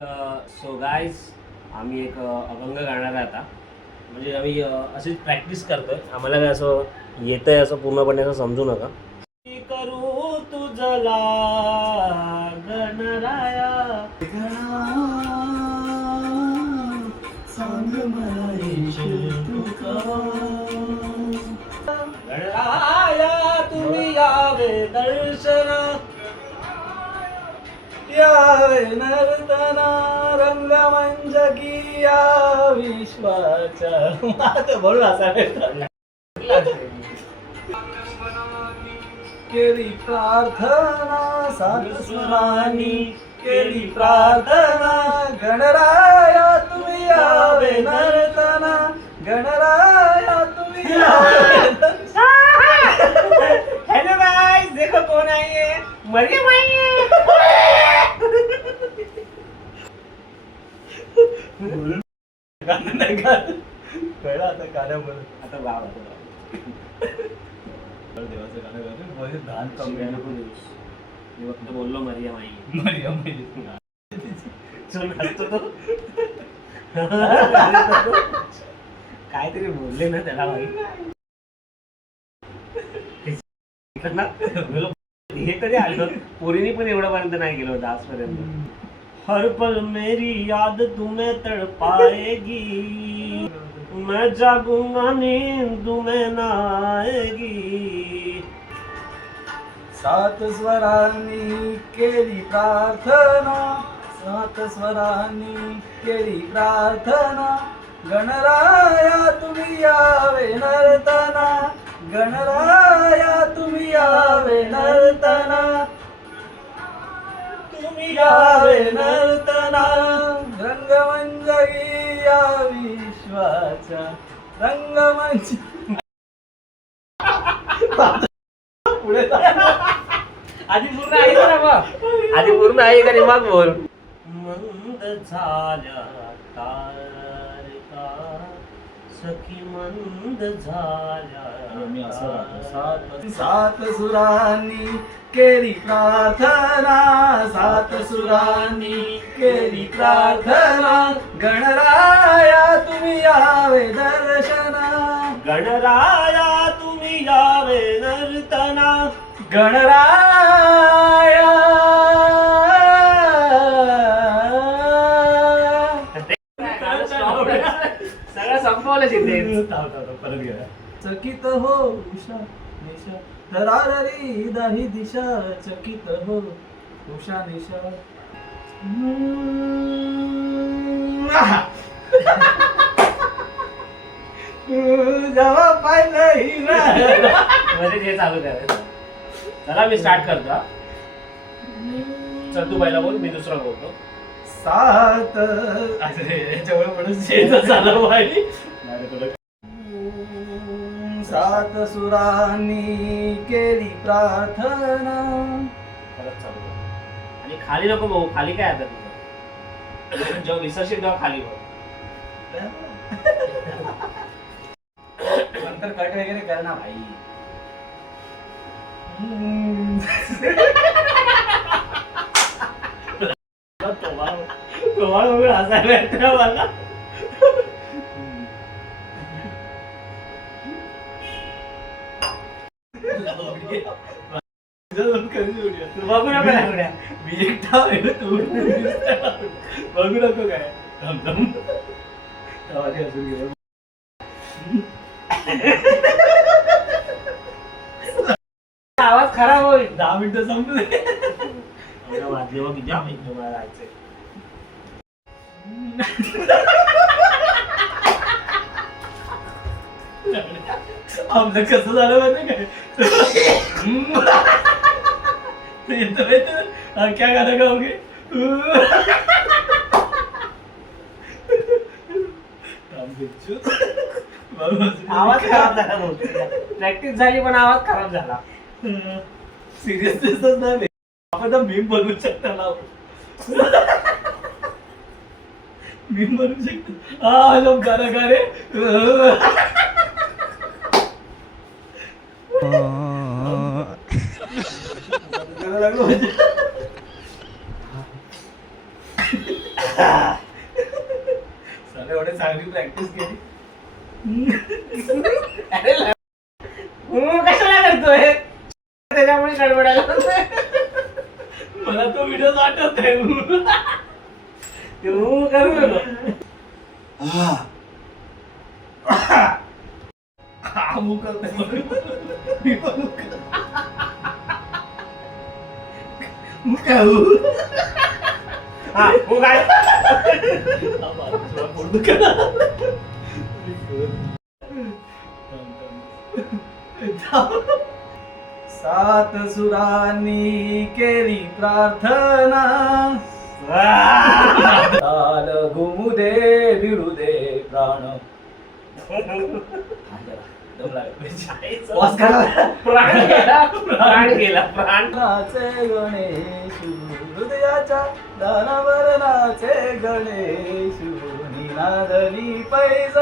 So guys आम्ही एक अभंग गाणार आहे आता. म्हणजे आम्ही अशीच प्रॅक्टिस करतोय. आम्हाला काय असं येतंय असं पूर्णपणे असं समजू नका. करू तुझला गणराया गणराया तुम्ही यावे दर्शन यावे नर्तना रंगमंजकी या विश्वाच्या म्हणून असा केली प्रार्थना साधस्वरांनी केली प्रार्थना गणराया तुम्ही यावे नर्तना गणराया तुम्ही यावे. हेलो गाइस, देखो कौन आई है, मरियम आई है. गाणं नाही गात कळलं आता गाण्यामध्ये. आता गाव देवाचं गाणं गातो धान कमी मी फक्त बोललो मरियम आई मरियम चल हसतो तो काहीतरी बोलले ना त्याला भाई हे कधी आलं पोरीने पण एवढ्यापर्यंत नाही गेलो होतं आजपर्यंत. हर पल मेरी याद तुम्हें तड़पाएगी मैं जागूंगा नींद तुम्हें ना आएगी. सात स्वरांनी केली प्रार्थना सात स्वरांनी केली प्रार्थना गणराया तुम्ही यावे नर्तना गणराया तुम्ही यावे नर्तना तुम्ही यावे नर्तना रंगमंजरी या विश्वाच्या रंगमंच पुढे आधी पूर्ण आहे का मग आधी पूर्ण आहे का रे मग बोल. मंद झाल्या तारका सखी मंद झाल्या सात सुरांनी केली प्रार्थना सात सुरांनी केली प्रार्थना गणराया तुम्ही यावे दर्शना गणराया तुम्ही यावे नर्तना गणराया. सगळं संपवलं तिथे परत गेला. चकित हो उषा निशा धराररी दाही दिशा चकित हो उषा निशा. जेव्हा पाहिलं मध्ये जे चालू करायचं. चला मी स्टार्ट करतो. चल तू पहिला बोल मी दुसरा बोलतो. सात याच्यामुळे म्हणून शेत झालं पाहिजे. सात सुरांनी केली प्रार्थना परत चालू कर. आणि खाली नको भाऊ खाली काय आता तुझं जेव्हा विसरशील तेव्हा खाली बघ. नंतर कट वगैरे कर ना भाई. तुम्हाला वगैरे असायला मला बघू नका मी एकटा तू बघू नको काय अजून गेलो. आवाज खराब होईल. 10 मिनिटं संपले वाजले बघ किती मला जायचंय. आमचं कसं झालं माहिती काय क्या गाणं गाओगे आवाज खराब झाला. प्रॅक्टिस झाली पण आवाज खराब झाला. सिरियसनेसच नाही. आपण मीम बनवू शकता ना मीम बनवू शकतो. हा लोक गाणं गा रे लागलो साले एवढे चांगली प्रॅक्टिस केली. अरे कशाला करतोय त्याच्यामुळे गडबडायला मला तो व्हिडिओ आठवत आहे. तू करू नको. हा हो काय सात सुरांनी केली प्रार्थना, ताल घुमू दे भिडू दे प्राण. दम लागला. वास करा. प्राण गेला प्राण गेला प्राण. नाचे गणेश हृदयाच्या दानावर नाचे गणेश, निनादली पैज